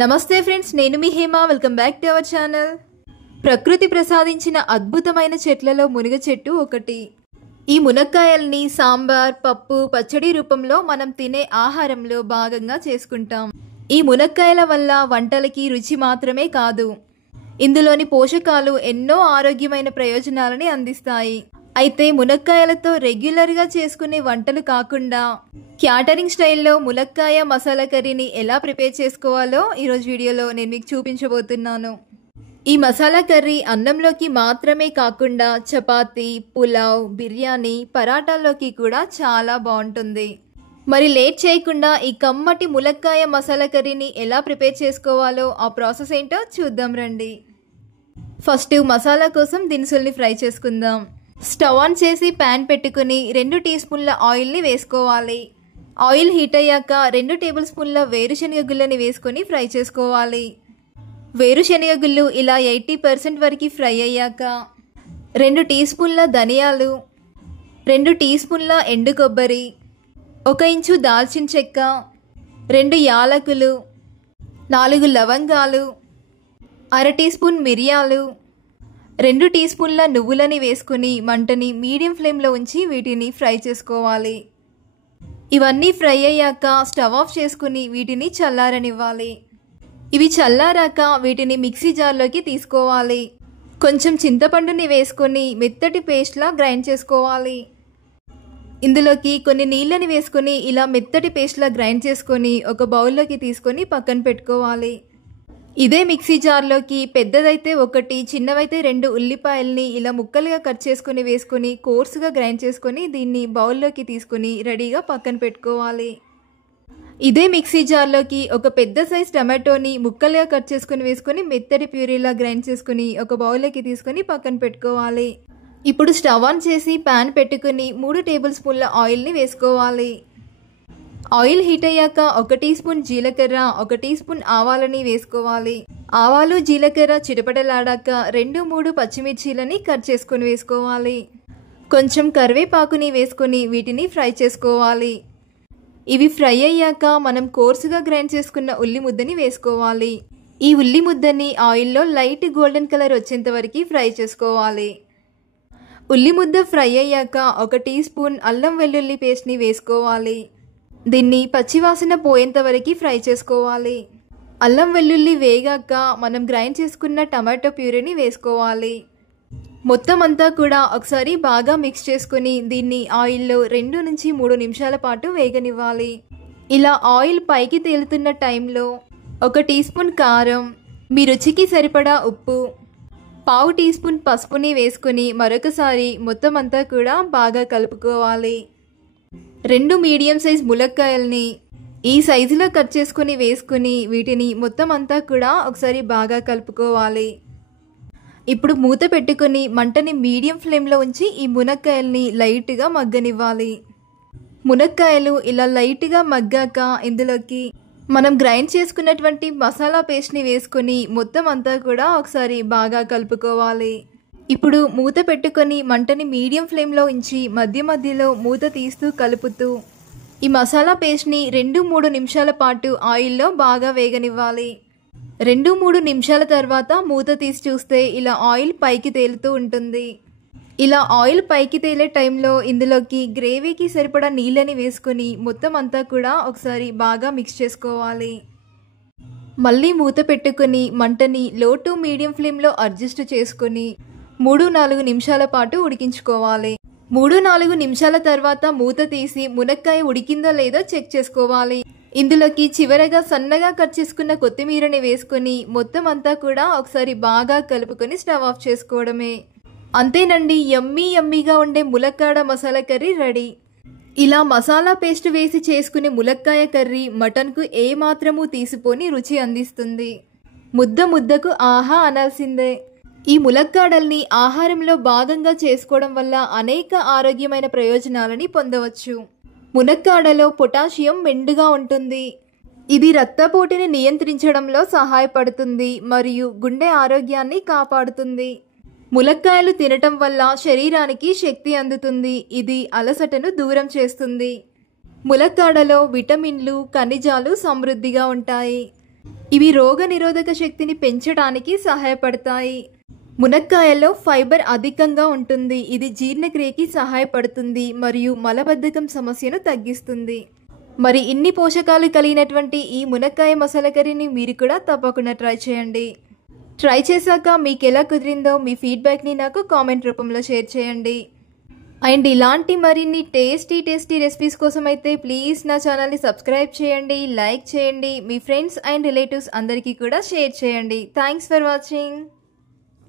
నమస్తే ఫ్రెండ్స్, నేను మీ Hema. Welcome back to our channel. ప్రకృతి ప్రసాదించిన అద్భుతమైన చెట్లలో మునగ చెట్టు ఒకటి. ఈ మునక్కాయల్ని సాంబార్, పప్పు, పచ్చడి రూపంలో మనం తినే ఆహారంలో భాగంగా చేసుకుంటాం. ఈ మునక్కాయల వల్ల వంటలకి రుచి మాత్రమే కాదు, ఇందులోని పోషకాలు ఎన్నో ఆరోగ్యమైన ప్రయోజనాలని అందిస్తాయి. అయితే మునక్కాయలతో రెగ్యులర్గా చేసుకునే వంటలు కాకుండా క్యాటరింగ్ స్టైల్లో మునక్కాయ మసాలా కర్రీని ఎలా ప్రిపేర్ చేసుకోవాలో ఈరోజు వీడియోలో నేను మీకు చూపించబోతున్నాను. ఈ మసాలా కర్రీ అన్నంలోకి మాత్రమే కాకుండా చపాతీ, పులావ్, బిర్యానీ, పరాటాల్లోకి కూడా చాలా బాగుంటుంది. మరి లేట్ చేయకుండా ఈ కమ్మటి మునక్కాయ మసాలా కర్రీని ఎలా ప్రిపేర్ చేసుకోవాలో ఆ ప్రాసెస్ ఏంటో చూద్దాం రండి. ఫస్ట్ మసాలా కోసం దినుసుల్ని ఫ్రై చేసుకుందాం. స్టవ్ ఆన్ చేసి ప్యాన్ పెట్టుకుని 2 టీ స్పూన్ల ఆయిల్ని వేసుకోవాలి. ఆయిల్ హీట్ అయ్యాక 2 టేబుల్ స్పూన్ల వేరుశనగ గుళ్ళని వేసుకొని ఫ్రై చేసుకోవాలి. వేరుశనగ గుళ్ళు ఇలా 80% వరకు ఫ్రై అయ్యాక 2 టీ స్పూన్ల ధనియాలు, 2 టీ స్పూన్ల ఎండు కొబ్బరి, 1 ఇంచు దాల్చిన చెక్క, 2 యాలకులు, 4 లవంగాలు, 1/2 టీ స్పూన్ మిరియాలు, 2 టీ స్పూన్ల నువ్వులని వేసుకుని మంటని మీడియం ఫ్లేమ్లో ఉంచి వీటిని ఫ్రై చేసుకోవాలి. ఇవన్నీ ఫ్రై అయ్యాక స్టవ్ ఆఫ్ చేసుకుని వీటిని చల్లారనివ్వాలి. ఇవి చల్లారాక వీటిని మిక్సీ జార్లోకి తీసుకోవాలి. కొంచెం చింతపండుని వేసుకొని మెత్తటి పేస్ట్లా గ్రైండ్ చేసుకోవాలి. ఇందులోకి కొన్ని నీళ్ళని వేసుకొని ఇలా మెత్తటి పేస్ట్లా గ్రైండ్ చేసుకొని ఒక బౌల్లోకి తీసుకొని పక్కన పెట్టుకోవాలి. ఇదే మిక్సీ జార్లోకి పెద్దదైతే 1, చిన్నవైతే 2 ఉల్లిపాయల్ని ఇలా ముక్కలుగా కట్ చేసుకుని వేసుకొని కోర్సుగా గ్రైండ్ చేసుకొని దీన్ని బౌల్లోకి తీసుకొని రెడీగా పక్కన పెట్టుకోవాలి. ఇదే మిక్సీ జార్లోకి ఒక పెద్ద సైజ్ టమాటోని ముక్కలుగా కట్ చేసుకుని వేసుకొని మెత్తటి ప్యూరీలా గ్రైండ్ చేసుకుని ఒక బౌల్లోకి తీసుకొని పక్కన పెట్టుకోవాలి. ఇప్పుడు స్టవ్ ఆన్ చేసి ప్యాన్ పెట్టుకుని 3 టేబుల్ స్పూన్ల ఆయిల్ని వేసుకోవాలి. ఆయిల్ హీట్ అయ్యాక 1 టీ స్పూన్ జీలకర్ర, 1 టీ స్పూన్ ఆవాలని వేసుకోవాలి. ఆవాలు, జీలకర్ర చిటపటలాడాక 2-3 పచ్చిమిర్చీలని కట్ చేసుకొని వేసుకోవాలి. కొంచెం కరివేపాకుని వేసుకొని వీటిని ఫ్రై చేసుకోవాలి. ఇవి ఫ్రై అయ్యాక మనం కోర్సుగా గ్రైండ్ చేసుకున్న ఉల్లి ముద్దని వేసుకోవాలి. ఈ ఉల్లి ముద్దని ఆయిల్లో లైట్ గోల్డెన్ కలర్ వచ్చేంత వరకు ఫ్రై చేసుకోవాలి. ఉల్లి ముద్ద ఫ్రై అయ్యాక 1 టీ స్పూన్ అల్లం వెల్లుల్లి పేస్ట్ని వేసుకోవాలి. దీన్ని పచ్చివాసన పోయేంత వరకు ఫ్రై చేసుకోవాలి. అల్లం వెల్లుల్లి వేగాక మనం గ్రైండ్ చేసుకున్న టమాటో ప్యూరీని వేసుకోవాలి. మొత్తం అంతా కూడా ఒకసారి బాగా మిక్స్ చేసుకుని దీన్ని ఆయిల్లో 2 నుంచి 3 నిమిషాల పాటు వేగనివ్వాలి. ఇలా ఆయిల్ పైకి తేలుతున్న టైంలో 1 టీ స్పూన్ కారం, మీ రుచికి సరిపడా ఉప్పు, 1/2 టీ స్పూన్ పసుపుని వేసుకొని మరొకసారి మొత్తం అంతా కూడా బాగా కలుపుకోవాలి. 2 మీడియం సైజ్ ములక్కాయల్ని ఈ సైజులో కట్ చేసుకుని వేసుకుని వీటిని మొత్తం అంతా కూడా ఒకసారి బాగా కలుపుకోవాలి. ఇప్పుడు మూత పెట్టుకుని మంటని మీడియం ఫ్లేమ్లో ఉంచి ఈ మునక్కాయల్ని లైట్గా మగ్గనివ్వాలి. మునక్కాయలు ఇలా లైట్గా మగ్గాక ఇందులోకి మనం గ్రైండ్ చేసుకున్నటువంటి మసాలా పేస్ట్ని వేసుకొని మొత్తం అంతా కూడా ఒకసారి బాగా కలుపుకోవాలి. ఇప్పుడు మూత పెట్టుకొని మంటని మీడియం ఫ్లేమ్లో ఉంచి మధ్య మధ్యలో మూత తీస్తూ కలుపుతూ ఈ మసాలా పేస్ట్ని 2-3 నిమిషాల పాటు ఆయిల్లో బాగా వేగనివ్వాలి. 2-3 నిమిషాల తర్వాత మూత తీసి చూస్తే ఇలా ఆయిల్ పైకి తేలుతూ ఉంటుంది. ఇలా ఆయిల్ పైకి తేలే టైంలో ఇందులోకి గ్రేవీకి సరిపడా నీళ్ళని వేసుకొని మొత్తం అంతా కూడా ఒకసారి బాగా మిక్స్ చేసుకోవాలి. మళ్ళీ మూత పెట్టుకొని మంటని లో టు మీడియం ఫ్లేమ్లో అడ్జస్ట్ చేసుకొని 3-4 నిమిషాల పాటు ఉడికించుకోవాలి. 3-4 నిమిషాల తర్వాత మూత తీసి మునక్కాయ ఉడికిందో లేదో చెక్ చేసుకోవాలి. ఇందులోకి చివరగా సన్నగా కట్ చేసుకున్న కొత్తిమీరని వేసుకొని మొత్తం అంతా కూడా ఒకసారి బాగా కలుపుకొని స్టవ్ ఆఫ్ చేసుకోవడమే. అంతేనండి, యమ్మీగా ఉండే ములక్కాడ మసాలా కర్రీ రెడీ. ఇలా మసాలా పేస్ట్ వేసి చేసుకునే ములక్కాయ కర్రీ మటన్కు ఏ మాత్రము తీసిపోని రుచి అందిస్తుంది. ముద్దకు ఆహా అనాల్సిందే. ఈ ములక్కాడల్ని ఆహారంలో భాగంగా చేసుకోవడం వల్ల అనేక ఆరోగ్యమైన ప్రయోజనాలని పొందవచ్చు. మునక్కాడలో పొటాషియం మెండుగా ఉంటుంది. ఇది రక్తపోటుని నియంత్రించడంలో సహాయపడుతుంది మరియు గుండె ఆరోగ్యాన్ని కాపాడుతుంది. ములక్కాయలు తినటం వల్ల శరీరానికి శక్తి అందుతుంది. ఇది అలసటను దూరం చేస్తుంది. ములక్కాడలో విటమిన్లు, ఖనిజాలు సమృద్ధిగా ఉంటాయి. ఇవి రోగ నిరోధక శక్తిని పెంచడానికి సహాయపడతాయి. మునక్కాయల్లో ఫైబర్ అధికంగా ఉంటుంది. ఇది జీర్ణక్రియకి సహాయపడుతుంది మరియు మలబద్ధకం సమస్యను తగ్గిస్తుంది. మరి ఇన్ని పోషకాలు కలిగినటువంటి ఈ మునక్కాయ మసాలా కర్రీని మీరు కూడా తప్పకుండా ట్రై చేయండి. ట్రై చేశాక మీకు ఎలా కుదిరిందో మీ ఫీడ్బ్యాక్ని నాకు కామెంట్ రూపంలో షేర్ చేయండి. అండ్ ఇలాంటి మరిన్ని టేస్టీ రెసిపీస్ కోసం అయితే ప్లీజ్ నా ఛానల్ని సబ్స్క్రైబ్ చేయండి, లైక్ చేయండి, మీ ఫ్రెండ్స్ అండ్ రిలేటివ్స్ అందరికీ కూడా షేర్ చేయండి. Thanks for watching.